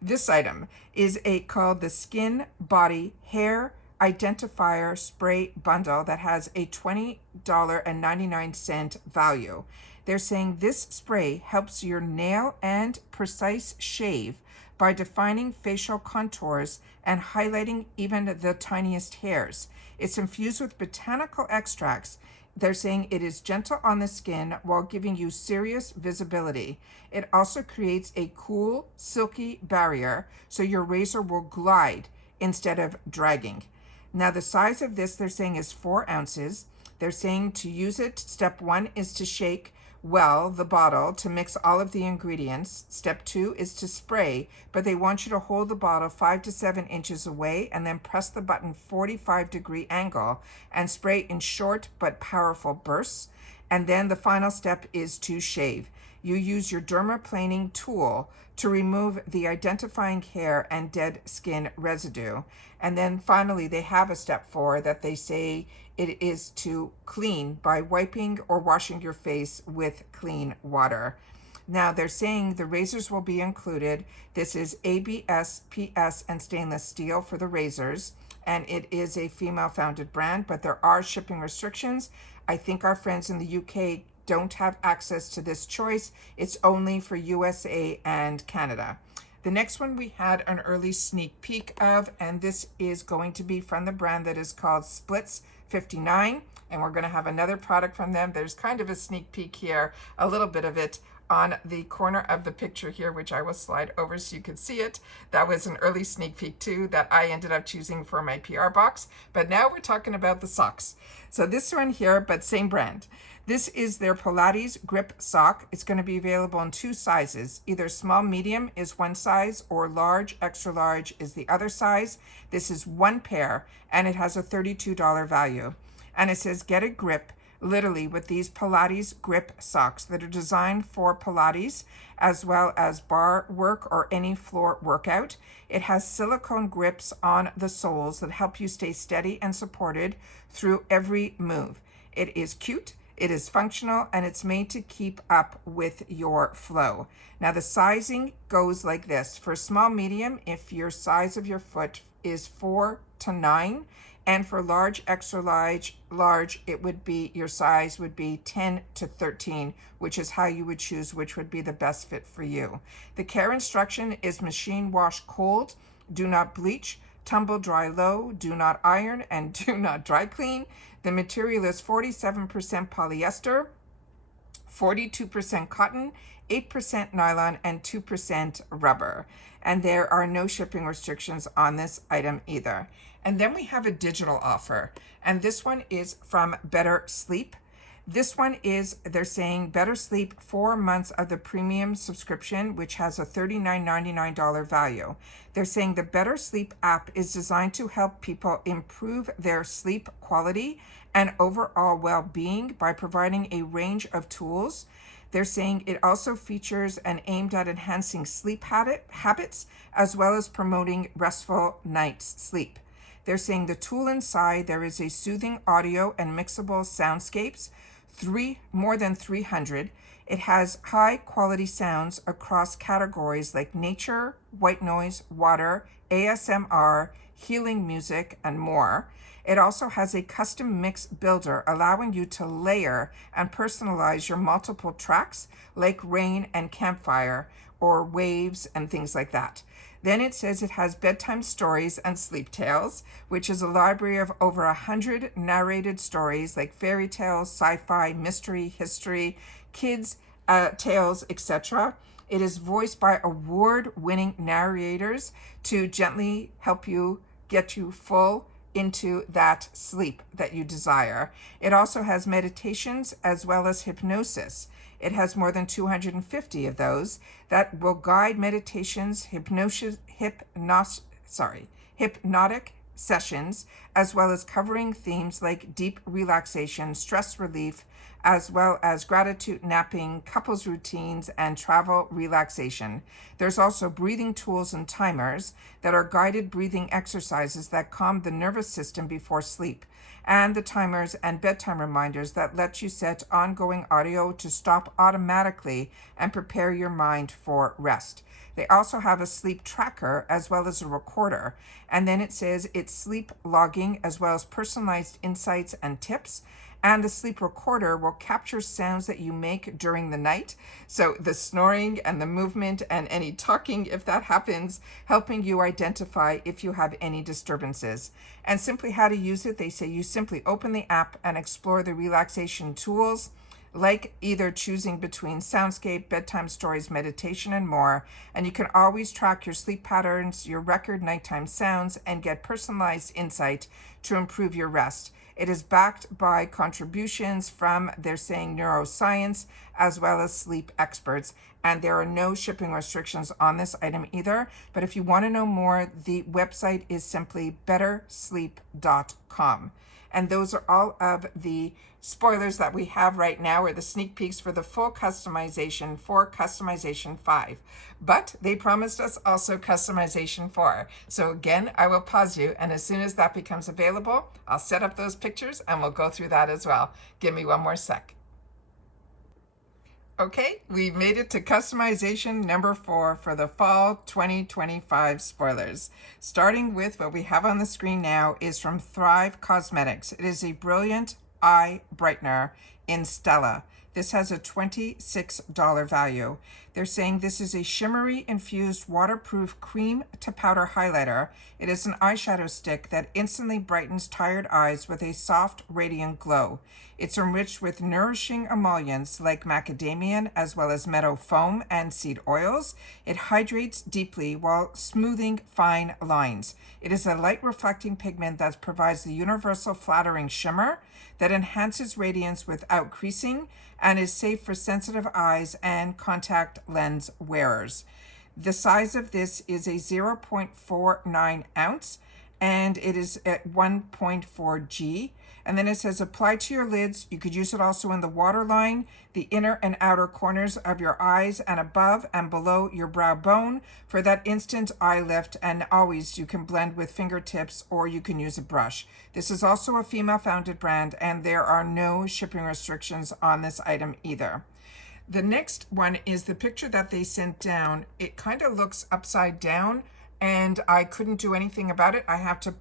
This item is called the Skin Body Hair Identifier Spray Bundle that has a $20.99 value. They're saying this spray helps your nail and precise shave by defining facial contours and highlighting even the tiniest hairs. It's infused with botanical extracts. They're saying it is gentle on the skin while giving you serious visibility. It also creates a cool, silky barrier so your razor will glide instead of dragging. Now the size of this, they're saying, is 4 ounces. They're saying to use it, step 1 is to shake well the bottle to mix all of the ingredients. Step 2 is to spray, but they want you to hold the bottle 5 to 7 inches away and then press the button 45-degree angle and spray in short but powerful bursts. And then the final step is to shave. You use your dermaplaning tool to remove the identifying hair and dead skin residue. And then finally, they have a step 4 that they say it is to clean by wiping or washing your face with clean water. Now they're saying the razors will be included. This is ABS, PS, and stainless steel for the razors, and it is a female-founded brand, but there are shipping restrictions. I think our friends in the UK don't have access to this choice. It's only for USA and Canada. The next one we had an early sneak peek of, and this is going to be from the brand that is called Splits 59, and we're going to have another product from them. There's kind of a sneak peek here, a little bit of it on the corner of the picture here, which I will slide over so you could see it. That was an early sneak peek too that I ended up choosing for my PR box. But now we're talking about the socks. So this one here, but same brand. This is their Pilates grip sock. It's going to be available in 2 sizes. Either small medium is one size or large extra large is the other size. This is 1 pair and it has a $32 value. And it says get a grip literally with these Pilates grip socks that are designed for Pilates as well as bar work or any floor workout. It has silicone grips on the soles that help you stay steady and supported through every move. It is cute. It is functional, and it's made to keep up with your flow. Now the sizing goes like this. For small medium, if your size of your foot is 4 to 9, and for large, extra large, it would be, your size would be 10 to 13, which is how you would choose which would be the best fit for you. The care instruction is machine wash cold, do not bleach, tumble dry low, do not iron, and do not dry clean. The material is 47% polyester, 42% cotton, 8% nylon, and 2% rubber. And there are no shipping restrictions on this item either. And then we have a digital offer, and this one is from Better Sleep. This one is, they're saying Better Sleep 4 months of the premium subscription, which has a $39.99 value. They're saying the Better Sleep app is designed to help people improve their sleep quality and overall well-being by providing a range of tools. They're saying it also features and aimed at enhancing sleep habits as well as promoting restful night's sleep. They're saying the tool inside, there is a soothing audio and mixable soundscapes more than 300. It has high quality sounds across categories like nature, white noise, water, ASMR, healing music, and more. It also has a custom mix builder allowing you to layer and personalize your multiple tracks like rain and campfire or waves and things like that. Then it says it has bedtime stories and sleep tales, which is a library of over 100 narrated stories like fairy tales, sci-fi, mystery, history, kids, tales, etc. It is voiced by award-winning narrators to gently help you get you full into that sleep that you desire. It also has meditations as well as hypnosis. It has more than 250 of those that will guide meditations, hypnotic sessions, as well as covering themes like deep relaxation, stress relief, as well as gratitude napping, couples routines, and travel relaxation. There's also breathing tools and timers that are guided breathing exercises that calm the nervous system before sleep, and the timers and bedtime reminders that let you set ongoing audio to stop automatically and prepare your mind for rest. They also have a sleep tracker as well as a recorder. And then it says it's sleep logging as well as personalized insights and tips. And the sleep recorder will capture sounds that you make during the night. So the snoring and the movement and any talking, if that happens, helping you identify if you have any disturbances. And simply how to use it, they say you simply open the app and explore the relaxation tools, like either choosing between soundscape, bedtime stories, meditation, and more. And you can always track your sleep patterns, your record nighttime sounds, and get personalized insight to improve your rest. It is backed by contributions from, they're saying, neuroscience as well as sleep experts. And there are no shipping restrictions on this item either. But if you want to know more, the website is simply bettersleep.com. And those are all of the spoilers that we have right now, or the sneak peeks for the full customization for customization 5. But they promised us also customization 4. So again, I will pause you, and as soon as that becomes available, I'll set up those pictures and we'll go through that as well. Give me one more sec. Okay, we've made it to customization number 4 for the fall 2025 spoilers. Starting with what we have on the screen now is from Thrive Cosmetics. It is a brilliant eye brightener in Stella. This has a $26 value. They're saying this is a shimmery infused waterproof cream to powder highlighter. It is an eyeshadow stick that instantly brightens tired eyes with a soft, radiant glow. It's enriched with nourishing emollients like macadamia as well as meadow foam and seed oils. It hydrates deeply while smoothing fine lines. It is a light reflecting pigment that provides the universal flattering shimmer that enhances radiance without creasing and is safe for sensitive eyes and contact lens wearers. The size of this is a 0.49 ounce and it is at 1.4 G. And then it says apply to your lids. You could use it also in the waterline, the inner and outer corners of your eyes, and above and below your brow bone for that instant eye lift. And always you can blend with fingertips or you can use a brush. This is also a female founded brand and there are no shipping restrictions on this item either. The next one is the picture that they sent down. It kind of looks upside down and I couldn't do anything about it. I have to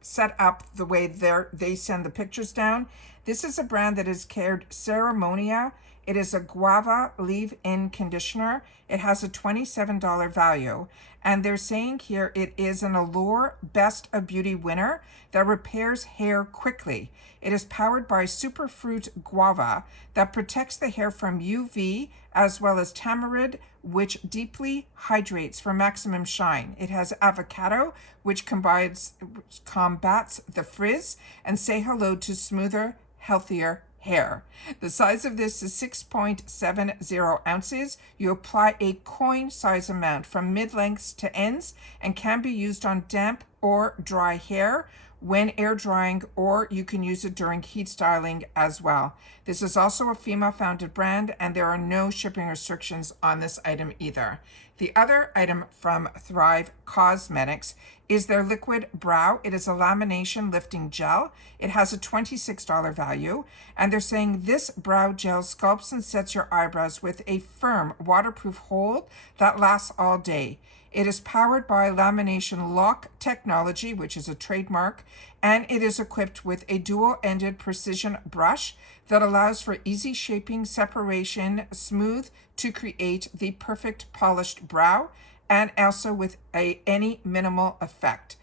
set up the way they send the pictures down. This is a brand that is called Ceremonia. It is a guava leave-in conditioner. It has a $27 value. And they're saying here it is an Allure Best of Beauty winner that repairs hair quickly. It is powered by superfruit guava that protects the hair from UV as well as tamarind, which deeply hydrates for maximum shine. It has avocado, which combats the frizz, and say hello to smoother, healthier hair. The size of this is 6.70 ounces. You apply a coin size amount from mid-lengths to ends and can be used on damp or dry hair when air drying, or you can use it during heat styling as well. This is also a female founded brand, and there are no shipping restrictions on this item either. The other item from Thrive Cosmetics is their liquid brow. It is a lamination lifting gel. It has a $26 value, and they're saying this brow gel sculpts and sets your eyebrows with a firm waterproof hold that lasts all day. It is powered by lamination lock technology, which is a trademark, and it is equipped with a dual-ended precision brush that allows for easy shaping, separation, smooth to create the perfect polished brow, and also with any minimal effect.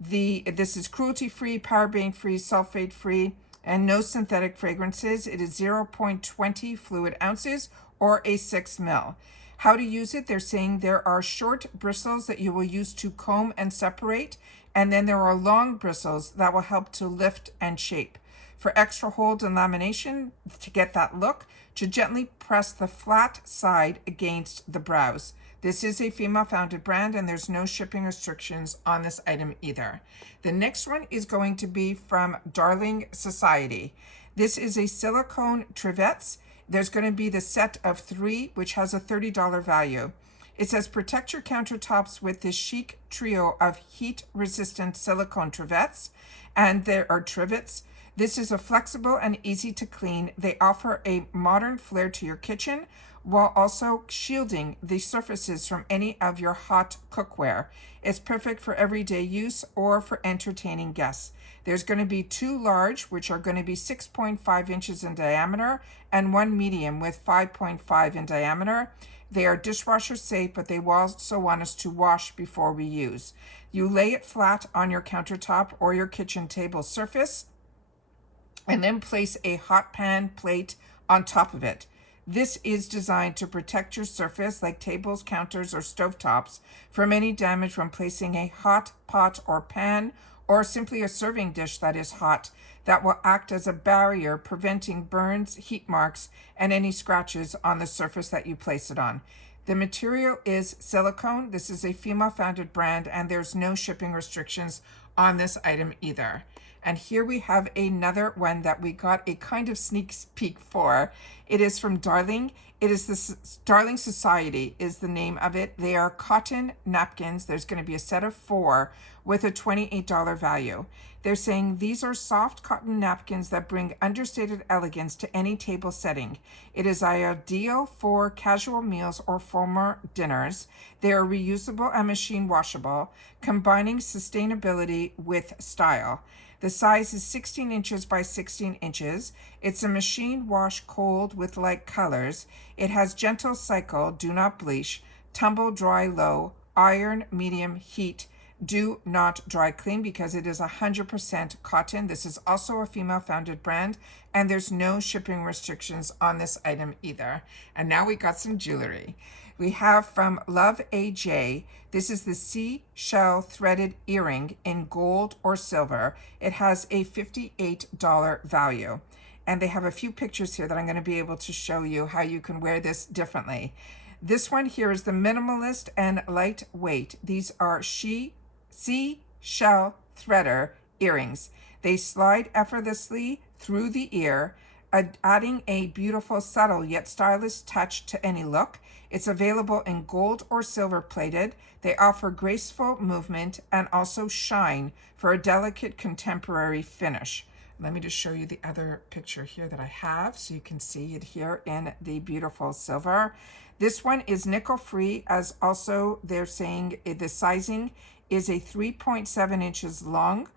This is cruelty-free, paraben-free, sulfate-free, and no synthetic fragrances. It is 0.20 fluid ounces or a 6 ml. How to use it, they're saying there are short bristles that you will use to comb and separate, and then there are long bristles that will help to lift and shape. For extra hold and lamination, to get that look, to gently press the flat side against the brows. This is a female founded brand, and there's no shipping restrictions on this item either. The next one is going to be from Darling Society. This is a silicone Truewants. There's going to be the set of 3, which has a $30 value. It says protect your countertops with this chic trio of heat-resistant silicone Truewants, and there are trivets. This is a flexible and easy to clean. They offer a modern flair to your kitchen while also shielding the surfaces from any of your hot cookware. It's perfect for everyday use or for entertaining guests. There's going to be 2 large, which are going to be 6.5 inches in diameter, and 1 medium with 5.5 in diameter. They are dishwasher safe, but they also want us to wash before we use. You lay it flat on your countertop or your kitchen table surface, and then place a hot pan plate on top of it. This is designed to protect your surface, like tables, counters, or stovetops, from any damage when placing a hot pot or pan, or simply a serving dish that is hot, that will act as a barrier, preventing burns, heat marks, and any scratches on the surface that you place it on. The material is silicone. This is a female-founded brand, and there's no shipping restrictions on this item either. And here we have another one that we got a kind of sneak peek for. It is from Darling. It is the Darling Society is the name of it. They are cotton napkins. There's going to be a set of 4 with a $28 value. They're saying these are soft cotton napkins that bring understated elegance to any table setting. It is ideal for casual meals or formal dinners. They are reusable and machine washable, combining sustainability with style. The size is 16 inches by 16 inches. It's a machine wash cold with light colors. It has gentle cycle, do not bleach, tumble dry low, iron medium heat, do not dry clean, because it is 100% cotton. This is also a female founded brand, and there's no shipping restrictions on this item either. And now we got some jewelry. We have from Love AJ. This is the seashell threaded earring in gold or silver. It has a $58 value. And they have a few pictures here that I'm going to be able to show you how you can wear this differently. This one here is the minimalist and lightweight. These are seashell threader earrings. They slide effortlessly through the ear, adding a beautiful, subtle yet stylish touch to any look. It's available in gold or silver plated. They offer graceful movement and also shine for a delicate contemporary finish. Let me just show you the other picture here that I have so you can see it here in the beautiful silver. This one is nickel free, as also they're saying the sizing is a 3.7 inches long.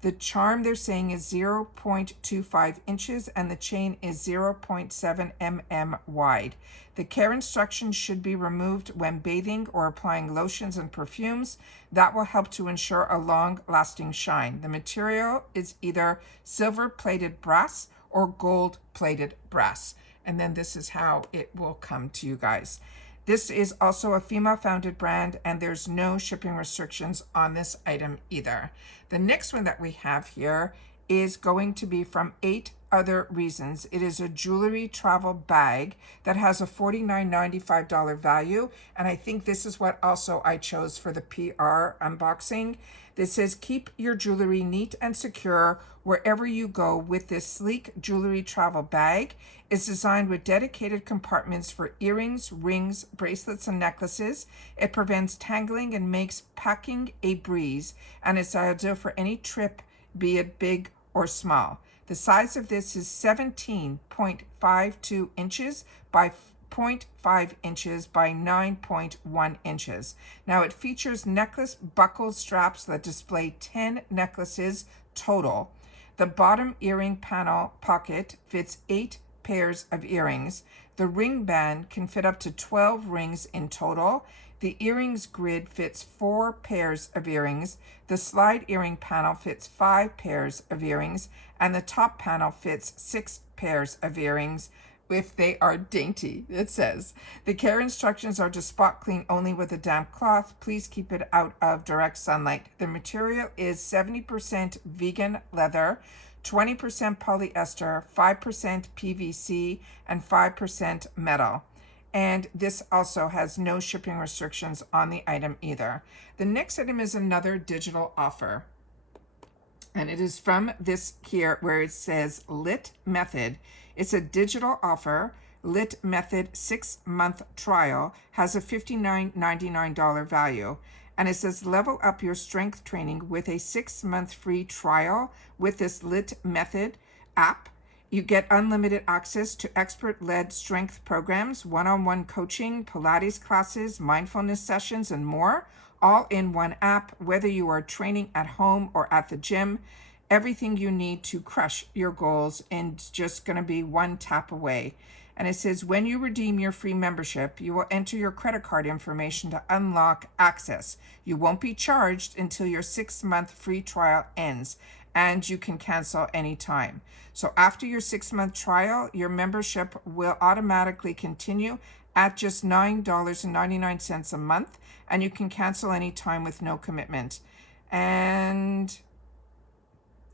The charm they're saying is 0.25 inches, and the chain is 0.7 mm wide. The care instructions should be removed when bathing or applying lotions and perfumes. That will help to ensure a long-lasting shine. The material is either silver-plated brass or gold-plated brass. And then this is how it will come to you guys. This is also a female-founded brand, and there's no shipping restrictions on this item either. The next one that we have here is going to be from 8 Other Reasons. It is a jewelry travel bag that has a $49.95 value, and I think this is what also I chose for the PR unboxing. that says, keep your jewelry neat and secure wherever you go with this sleek jewelry travel bag. It's designed with dedicated compartments for earrings, rings, bracelets, and necklaces. It prevents tangling and makes packing a breeze, and it's ideal for any trip, be it big or small. The size of this is 17.52 inches by 0.5 inches by 9.1 inches. Now it features necklace buckle straps that display 10 necklaces total. The bottom earring panel pocket fits 8 pairs of earrings. The ring band can fit up to 12 rings in total. The earrings grid fits 4 pairs of earrings. The slide earring panel fits 5 pairs of earrings, and the top panel fits 6 pairs of earrings if they are dainty, it says. The care instructions are to spot clean only with a damp cloth. Please keep it out of direct sunlight. The material is 70% vegan leather, 20% polyester, 5% PVC, and 5% metal. And this also has no shipping restrictions on the item either. The next item is another digital offer. And it is from this here where it says Lit Method. It's a digital offer. Lit Method 6-month trial has a $59.99 value. And it says level up your strength training with a 6-month free trial with this Lit Method app. You get unlimited access to expert-led strength programs, one-on-one coaching, Pilates classes, mindfulness sessions, and more, all in one app, whether you are training at home or at the gym. Everything you need to crush your goals and it's just going to be one tap away. And it says, when you redeem your free membership, you will enter your credit card information to unlock access. You won't be charged until your 6-month free trial ends, and you can cancel anytime. So after your 6-month trial, your membership will automatically continue at just $9.99 a month, and you can cancel anytime with no commitment. And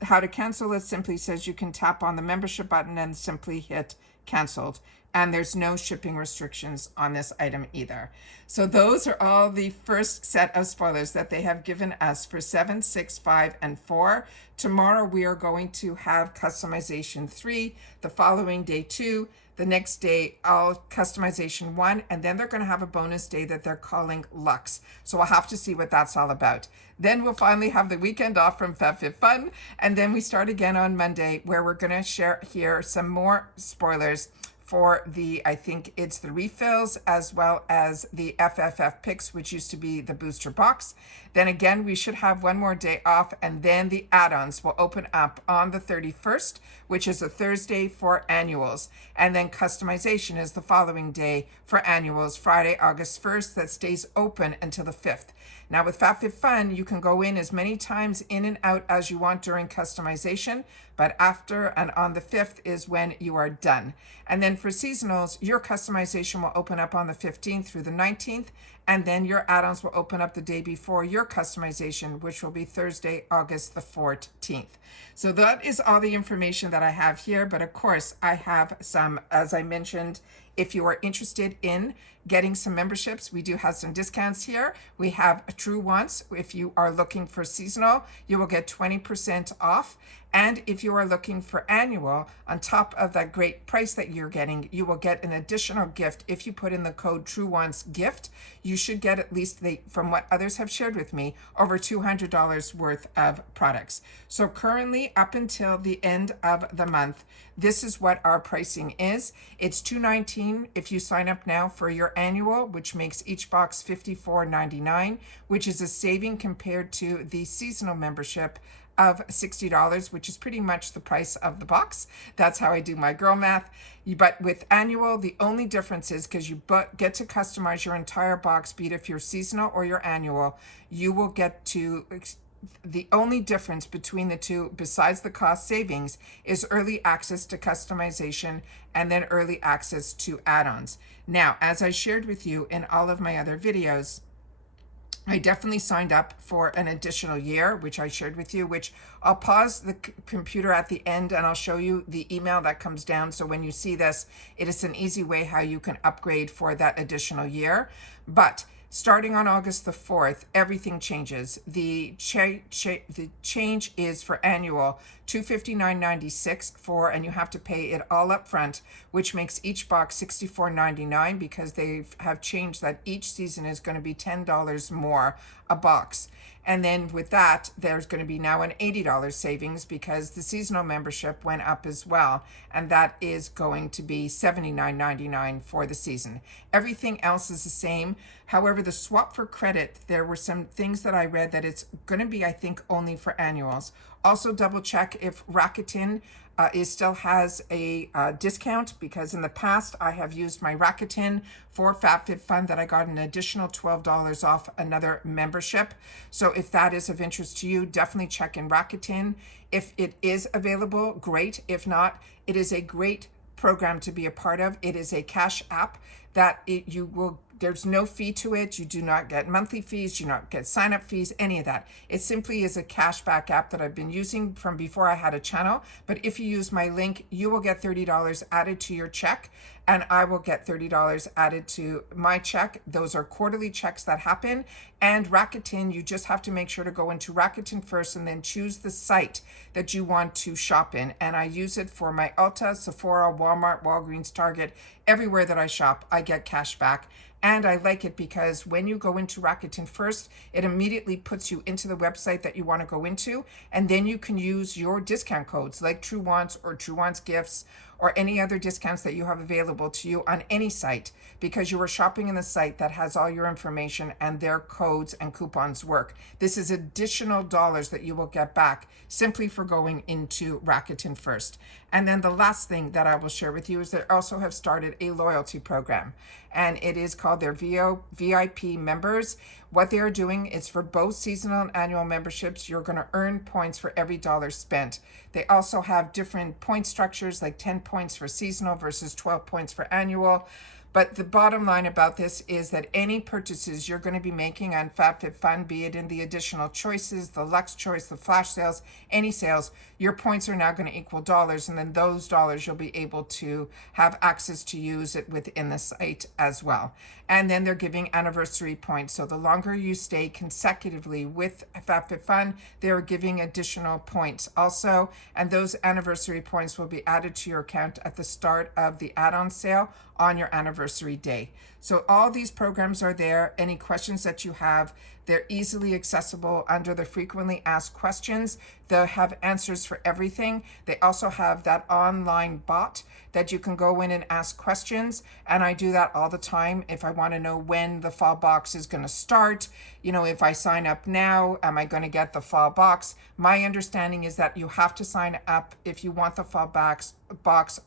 how to cancel it simply says you can tap on the membership button and simply hit canceled. And there's no shipping restrictions on this item either. So those are all the first set of spoilers that they have given us for 7, 6, 5, and 4. Tomorrow we are going to have customization 3, the following day 2, the next day all customization 1, and then they're going to have a bonus day that they're calling Luxe. So we'll have to see what that's all about. Then we'll finally have the weekend off from Fabfitfun, and then we start again on Monday where we're going to share here some more spoilers for the, I think it's the refills as well as the FFF picks, which used to be the booster box. Then again, we should have one more day off, and then the add-ons will open up on the 31st, which is a Thursday for annuals. And then customization is the following day for annuals, Friday, August 1st, that stays open until the 5th. Now with Fabfitfun, you can go in as many times in and out as you want during customization, but after and on the 5th is when you are done. And then for seasonals, your customization will open up on the 15th through the 19th, and then your add-ons will open up the day before your customization, which will be Thursday, August the 14th. So that is all the information that I have here, but of course I have some, as I mentioned, if you are interested in getting some memberships, we do have some discounts here. We have a Truewants. If you are looking for seasonal, you will get 20% off. And if you are looking for annual, on top of that great price that you're getting, you will get an additional gift. If you put in the code TrueWantsGift, you should get at least, from what others have shared with me, over $200 worth of products. So currently, up until the end of the month, this is what our pricing is. It's $219 if you sign up now for your annual, which makes each box $54.99, which is a saving compared to the seasonal membership of $60, which is pretty much the price of the box. That's how I do my girl math. But with annual, the only difference is because you get to customize your entire box, be it if you're seasonal or your annual, you will get to, the only difference between the two, besides the cost savings, is early access to customization and then early access to add-ons. Now, as I shared with you in all of my other videos, I definitely signed up for an additional year, which I shared with you, which I'll pause the computer at the end and I'll show you the email that comes down. So when you see this, it is an easy way how you can upgrade for that additional year. But Starting on August the 4th, everything changes. The change is for annual $259.96 for, and you have to pay it all up front, which makes each box $64.99 because they have changed that each season is going to be $10 more a box. And then with that, there's going to be now an $80 savings because the seasonal membership went up as well. And that is going to be $79.99 for the season. Everything else is the same. However, the swap for credit, there were some things that I read that it's going to be, I think, only for annuals. Also double check if Rakuten still has a discount, because in the past I have used my Rakuten for Fabfitfun that I got an additional $12 off another membership. So if that is of interest to you, definitely check in Rakuten. If it is available, great. If not, it is a great program to be a part of. It is a cash app that there's no fee to it. You do not get monthly fees, you do not get sign up fees, any of that. It simply is a cashback app that I've been using from before I had a channel. But if you use my link, you will get $30 added to your check, and I will get $30 added to my check. Those are quarterly checks that happen. And Rakuten, you just have to make sure to go into Rakuten first and then choose the site that you want to shop in. And I use it for my Ulta, Sephora, Walmart, Walgreens, Target, everywhere that I shop, I get cash back. And I like it because when you go into Rakuten first, it immediately puts you into the website that you want to go into. And then you can use your discount codes like Truewants or Truewants Gifts or any other discounts that you have available to you on any site, because you are shopping in the site that has all your information and their codes and coupons work. This is additional dollars that you will get back simply for going into Rakuten first. And then the last thing that I will share with you is they also have started a loyalty program, and it is called their VIP members. What they are doing is for both seasonal and annual memberships, you're going to earn points for every dollar spent. They also have different point structures, like 10 points for seasonal versus 12 points for annual. But the bottom line about this is that any purchases you're going to be making on Fabfitfun, be it in the additional choices, the Luxe Choice, the flash sales, any sales, your points are now going to equal dollars, and then those dollars you'll be able to have access to use it within the site as well. And then they're giving anniversary points. So the longer you stay consecutively with Fabfitfun, they're giving additional points also. And those anniversary points will be added to your account at the start of the add-on sale on your anniversary day. So all these programs are there. Any questions that you have, they're easily accessible under the frequently asked questions. They'll have answers for everything. They also have that online bot that you can go in and ask questions. And I do that all the time. If I want to know when the fall box is going to start, if I sign up now, am I going to get the fall box? My understanding is that you have to sign up if you want the fall box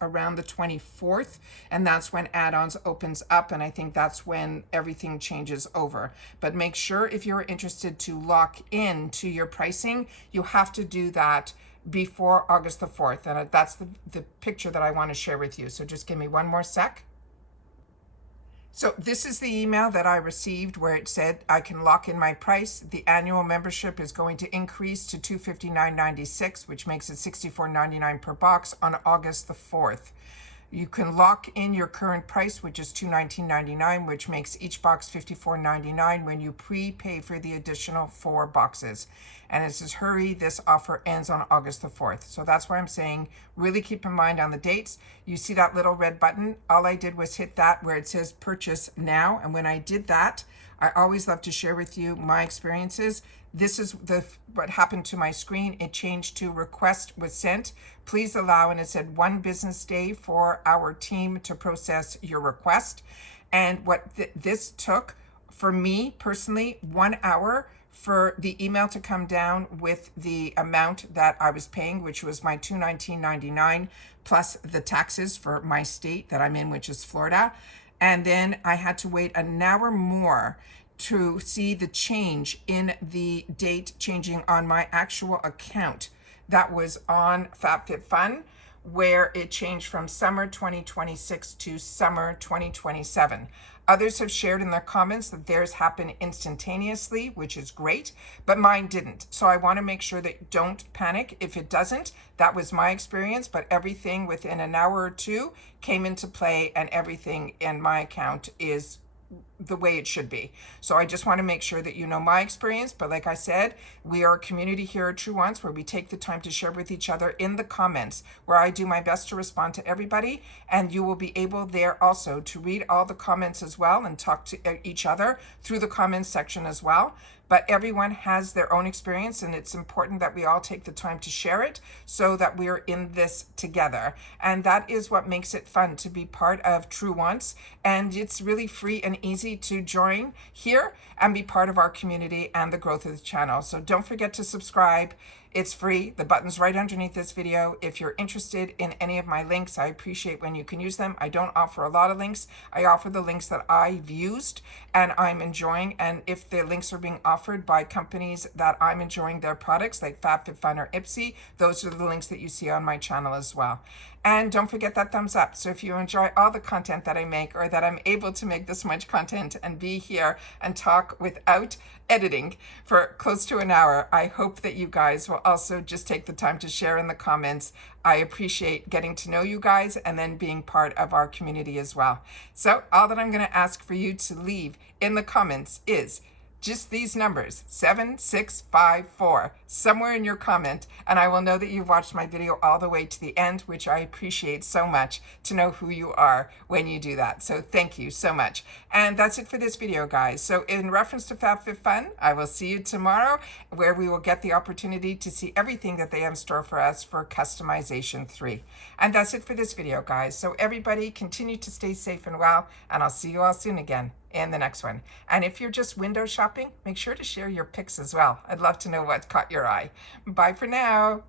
around the 24th, and that's when add-ons opens up, and I think that's when everything changes over. But make sure if you're interested to lock in to your pricing, you have to do that before August the 4th, and that's the picture that I want to share with you. So just give me one more sec. So this is the email that I received where it said I can lock in my price. The annual membership is going to increase to $259.96, which makes it $64.99 per box on August the 4th. You can lock in your current price, which is $219.99, which makes each box $54.99 when you prepay for the additional 4 boxes. And it says, hurry, this offer ends on August the 4th. So that's why I'm saying really keep in mind on the dates. You see that little red button? All I did was hit that where it says purchase now. And when I did that, I always love to share with you my experiences. This is what happened to my screen. It changed to request was sent. Please allow, and it said 1 business day for our team to process your request. And what this took for me personally, 1 hour for the email to come down with the amount that I was paying, which was my $219.99 plus the taxes for my state that I'm in, which is Florida. And then I had to wait an hour more to see the change in the date changing on my actual account that was on Fabfitfun, where it changed from summer 2026 to summer 2027. Others have shared in their comments that theirs happened instantaneously, which is great, but mine didn't. So I want to make sure that don't panic if it doesn't. That was my experience, but everything within an hour or two came into play, and everything in my account is the way it should be. So I just want to make sure that you know my experience. But like I said, we are a community here at Truewants where we take the time to share with each other in the comments, where I do my best to respond to everybody. And you will be able there also to read all the comments as well and talk to each other through the comments section as well. But everyone has their own experience, and it's important that we all take the time to share it so that we're in this together. And that is what makes it fun to be part of Truewants. And it's really free and easy to join here and be part of our community and the growth of the channel. So don't forget to subscribe. It's free. The button's right underneath this video. If you're interested in any of my links, I appreciate when you can use them. I don't offer a lot of links. I offer the links that I've used and I'm enjoying. And if the links are being offered by companies that I'm enjoying their products, like Fabfitfun or Ipsy, those are the links that you see on my channel as well. And don't forget that thumbs up. So if you enjoy all the content that I make, or that I'm able to make this much content and be here and talk without editing for close to an hour, I hope that you guys will also just take the time to share in the comments. I appreciate getting to know you guys and then being part of our community as well. So all that I'm going to ask for you to leave in the comments is just these numbers, 7654, somewhere in your comment, and I will know that you've watched my video all the way to the end, which I appreciate so much to know who you are when you do that. So thank you so much. And that's it for this video, guys. So in reference to Fabfitfun, I will see you tomorrow, where we will get the opportunity to see everything that they have in store for us for customization 3. And that's it for this video, guys. So everybody continue to stay safe and well, and I'll see you all soon again in the next one. And if you're just window shopping, make sure to share your pics as well. I'd love to know what caught your eye. Bye for now.